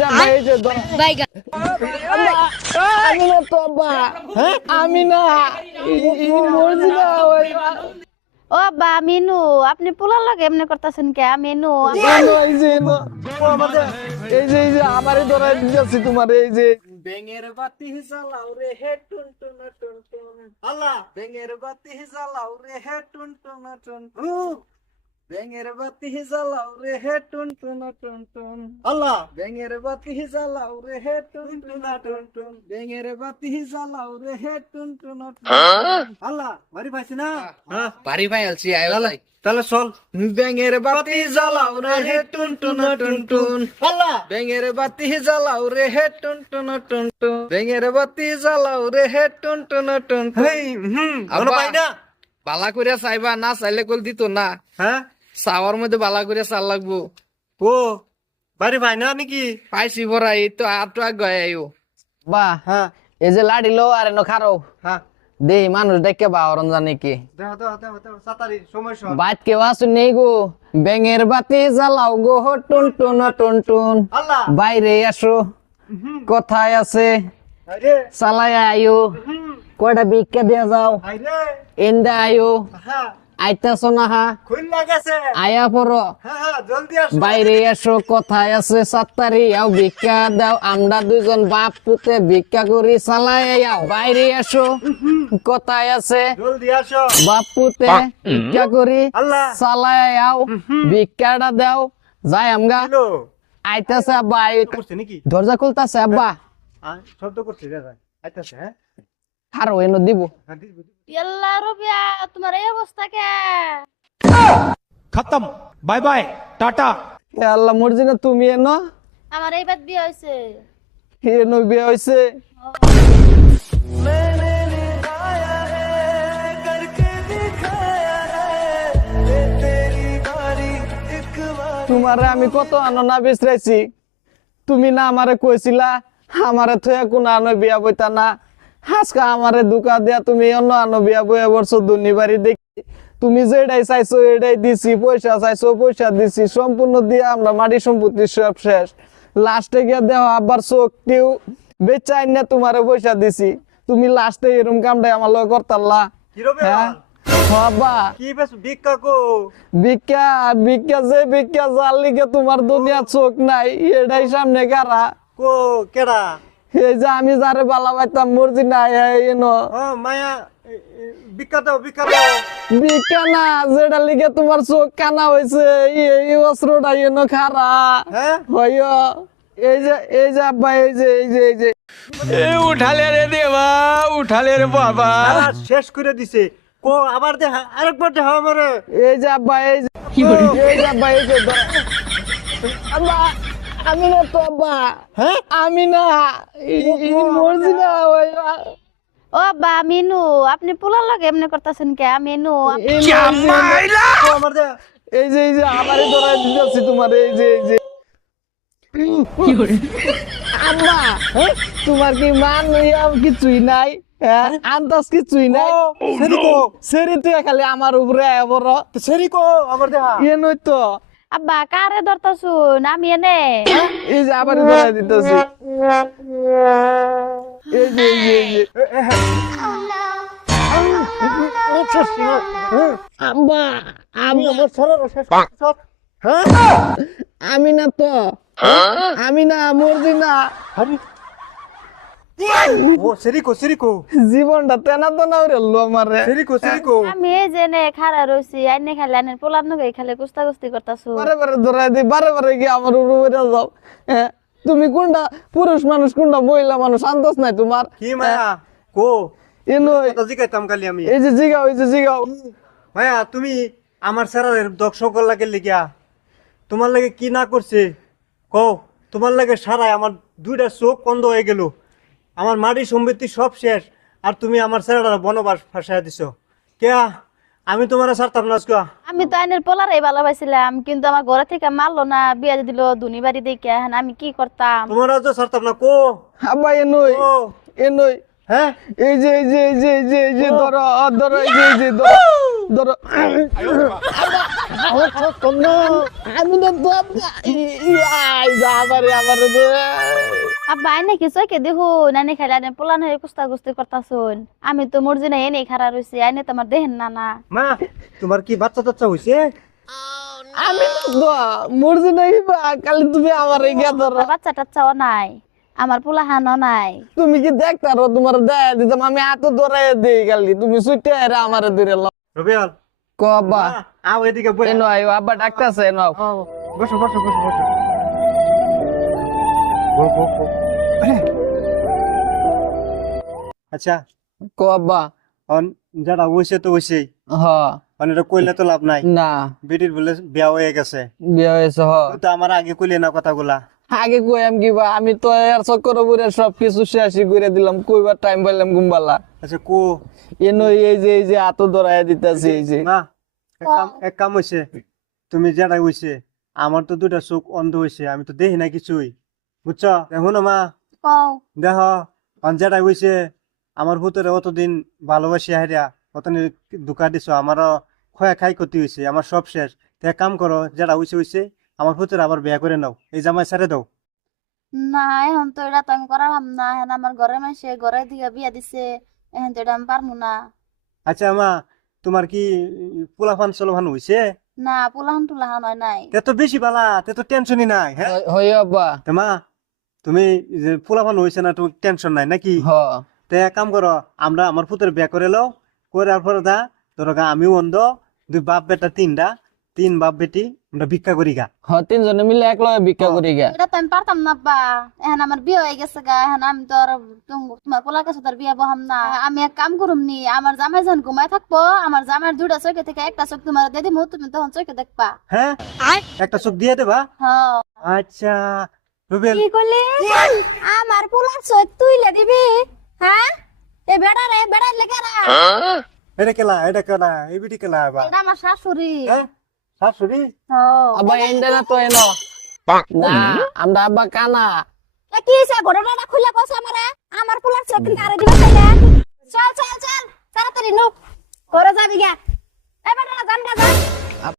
যা ভাই এই যে বাইগা আমি না তো আব্বা আমি না মরছি না ওই ও বা মিনু আপনি পোলার লাগে এমনি করতেছেন কে মিনু এই যে এই যে আমারে ধরে দিতেছি তোমার এই যে বেঙের বাতি জ্বালাও রে হে টুন টুন টুন টুন আল্লাহ বেঙের বাতি জ্বালাও রে হে টুন টুন টুন টুন বেঙের বাতি জ্বালাও রে হে টুন টুন টুন টুন আল্লাহ বেঙের বাতি জ্বালাও রে হে টুন টুন টুন টুন বেঙের বাতি জ্বালাও রে হে টুন টুন টুন আল্লাহ বাড়ি পাইছ না বাড়ি ভাই আলছি আয় তাহলে চল বেঙের বাতি জ্বালাও রে হে টুন টুন টুন টুন আল্লাহ বেঙের বাতি জ্বালাও রে হে টুন টুন টুন টুন বেঙের বাতি জ্বালাও রে হে টুন টুন টুন হেই ভালো পাই না বালা করে চাইবা না চাইলে কল দিত না হ্যাঁ চাওয়ার মধ্যে বালা করে চাল লাগবো ও বাড়ি ভাই না নাকি পাইছি ভরা এই তো আট গয় আয়ো বা হ্যাঁ এই যে লাড়ি লো আর এনো খারো হ্যাঁ দেই মানুষ দেখে বা অরন জানে কি দেহ দেহ দেহ দেহ সাতারি সময় সব বাইত কেউ আসুন নেই গো বেঙের বাতি জ্বালাও গো টুন টুন টুন টুন আল্লাহ বাইরে আসো কোথায় আছে আরে চালাই আয়ো কয়টা ভিক্ষা দিয়া যাও আরে এন্দা আয়ো হ্যাঁ আইতাছো না হা খুল লাগেছে আয়া পড়ো হ্যাঁ হ্যাঁ জলদি আসো বাইরে আসো কোথায় আছে সাত্তারি আও ভিক্ষা দাও আমরা দুজন বাপ পুতে ভিক্ষা করি চালাই আও বাইরে আসো কোথায় আছে জলদি আসো বাপ পুতে ভিক্ষা করি আল্লাহ। চালাই আও ভিক্ষাটা দাও যাই আমগা হ্যালো আইতাছে আব্বা করছে নাকি দরজা খুলতাছে আব্বা শব্দ করছে দাদা আইতাছে হ্যাঁ আর এনো দিব হ্যাঁ দিব দিব। ইয়াল্লা রবিয়া তোমার এই অবস্থা কে खत्म बाय बाय टाटा এ আল্লাহ মর্জি না তুমি এনো আমার এই বাদ বিয়ে হয়েছে এনো বিয়ে হইছে তোমারে আমি কত আনো না বিছরাইছি তুমি না আমারে কইছিলা আমারে থয়া কোন আনো বিয়া বইতা না হাসকা আমারে দুকা দিয়া তুমি অন্য আনো বিয়া বইয়া বলছো দুনিবাড়ি দেখি তুমি যেটাই চাইছো এটাই দিছি পয়সা চাইছো পয়সা দিছি সম্পূর্ণ দিয়া আমরা মাটি সম্পত্তি সব শেষ লাস্টে গিয়া দেহ আবার চোখটিও বেচাই না তোমারে পয়সা দিছি তুমি লাস্টে এরকম কামটাই আমার লগে করতাল্লা কি রবে হ্যাঁ বাবা কি বেশ ভিক্ষা কো ভিক্ষা ভিক্ষা যে ভিক্ষা যার লিগে তোমার দুনিয়া চোখ নাই এটাই সামনে কারা কো কেডা এই যে আমি যারে বালা পাইতাম মর্জি নাই এনো ও মায়া ভিক্ষা দাও ভিক্ষা দাও ভিক্ষা না যেটা লিগে তোমার চোখ কানা হয়েছে এই অস্ত্রটা এনো খারা হ্যাঁ হয় এই যে আব্বা এই যে उठाले रे देवा उठाले रे बाबा সারা শেষ করে দিছে কো আবার দেখা আরেকবার দেখা আমারে এই যে আব্বা এই যে আব্বা এই যে আব্বা আমি না তো আব্বা হ্যাঁ আমি না মর্জি না ওই ও বা মিনু আপনি পোলার লাগে এমনি করতেছেন কে মিনু কো আমার দে এই যে আমারে ধরাই দিতেছি তোমার এই যে আম্মা তোমার কি মান লইয়া কিছুই নাই হ্যাঁ আন্দাজ কিছুই নাই সেরি কো সেরি তুই খালি আমার উপরে আয় বড় সেরি কো আমার দেখা এ নই তো আব্বা কারে ধরতাছুন আমি এনে এই যে আবার ধরাই দিতেছি এই যে আম্মা আমি আমার সারা শেষ সব হ্যাঁ আমি না তো আমি না মরজি না আরে ও সেরি কো জীবনটা তেনা তো না রেলো আমারে সেরি কো আমি এই যে নে খাড়া রইছি আইনে খালি আনের পোলার নগে খালি কুস্তি করতাছু বারে ধরাই দিই বারে গিয়ে আমার উপরে যাও হ্যাঁ তুমি কোনটা পুরুষ মানুষ কোনটা মহিলা মানুষ আন্দাজ নাই তোমার কি মায়া কো এ নই কথা জিগাইতাম কালি আমি এই যে জিগাও মায়া তুমি আমার সারার দর্শক লাগে লিগিয়া তোমার লাগে কি না করছে কও তোমার লাগে সারাই আমার দুইটা চোখ বন্ধ হয়ে গেল আমার মাটি সম্পত্তি সব শেষ আর তুমি আমার সারাটা বনবাস ফাঁসাইয়া দিছো কে আমি তোমার ছাড়তাম না আজকে আমি তো আইনের পোলারই ভালোবাসিলাম কিন্তু আমার ঘরে থেকে মারলো না বিয়া দিল দুনি বাড়ি দেখে এখন আমি কি করতাম তোমার তো ছাড়তাম না কো আব্বা এ নই হ্যাঁ এই যে ধরো এই যে ধরো ধরো আমি না আমারে আব্বা আই নাকি চোখে দেখো নানি খাইলে আনে পোলান হয়ে কুস্তা কুস্তি করতাছুন আমি তো মর্জিনা এনে খারা রইছি আইনে তোমার দেহেন না না মা তোমার কি বাচ্চা টাচ্চা হইছে আমি মরজি নাই বা কালি তুমি আমার গিয়া ধরো বাচ্চা টাচ্চাও নাই আমার পোলা হানও নাই তুমি কি দেখতারো তোমার দেয় দিতাম আমি হাত ধরে দিই কালি তুমি সুইটে আমার ধরে রবিয়াল ক আব্বা আও এদিকে বসে এনো আইও আব্বা ডাকতাছে এনো বসো বসো বসো বসো আচ্ছা ক আব্বা অন যারা হইছে তো হইছেই হ মানে এটা কইলে তো লাভ নাই না বেটির বলে বিয়া হয়ে গেছে বিয়ে হয়েছে হ তো আমার আগে কইলে না কথাগুলা আগে কইম কিবা আমি তো এর চক্কর বুড়ে সবকিছু শেষই করে দিলাম কইবার টাইম পাইলাম গুম্বালা আচ্ছা কো এনো এই যে হাত ধরাই দিতেছি এই যে না এক কাম হইছে তুমি যেটা হইছে আমার তো দুটা চোখ অন্ধ হইছে আমি তো দেখি না কিছুই বুঝছো দেখো না মা কও দেখ যেটা হইছে আমার ভূতরে অতদিন ভালোবাসি হারিয়া অতদিন ধোকা দিছো আমারও খয়া খাই ক্ষতি হয়েছে আমার সব শেষ তো এক কাম করো যেটা হইছে আমার ভূতরে আবার বিয়া করে নাও এই জামাই ছেড়ে দাও না এখন তো এটা তো আমি করালাম না এখন আমার ঘরে মাসে ঘরে দিকে বিয়া দিছে এখন তো এটা আমি পারবো না আচ্ছা মা তোমার কি পোলাফান চলফান হইছে না পোলাহান টুলাহান হয় নাই তে তো বেশি বালা তে তো টেনশনই নাই হ্যাঁ হয় আব্বা তে মা তুমি যে পোলাফান হইছে না তোমার টেনশন নাই নাকি হ তে এক কাম করো আমরা আমার পুত্রের বিয়া করে লও করার পরে দা ধরো গা আমিও অন্ধ দুই বাপ বেটা তিন বাপ বেটি আমরা ভিক্ষা করি গা হ তিনজনে মিলে এক লগে ভিক্ষা করি গা এটা তো আমি পারতাম না বা এখন আমার বিয়ে হয়ে গেছে গা এখন আমি তো আর তোমার পোলার কাছে তোর বিয়ে বহাম না আমি এক কাম করুম নি আমার জামাই যখন ঘুমায় থাকবো আমার জামাইয়ের দুইটা চোখে থেকে একটা চোখ তোমার দিয়ে দিমু তুমি তখন চোখে দেখবা হ্যাঁ একটা চোখ দিয়ে দেবা হ্যাঁ আচ্ছা রুবেল কি করলি আমার পোলার চোখ তুইলে দিবি হ্যাঁ এ বেড়া রে বেড়া লেগেরা এটা কেলা এই বিটি কেলা আবার এটা আমার শাশুড়ি হ্যাঁ শাশুড়ি হ্যাঁ আব্বা এন্ডে না তো এনো না আমরা আব্বা কানা কি হইছে ঘটনাটা খুলে কইছ আমারে আমার পোলার চোখ কি আরে দিবা তাইলে চল চল চল তাড়াতাড়ি নো ঘরে যাবি গা এ বেটা জান গা যা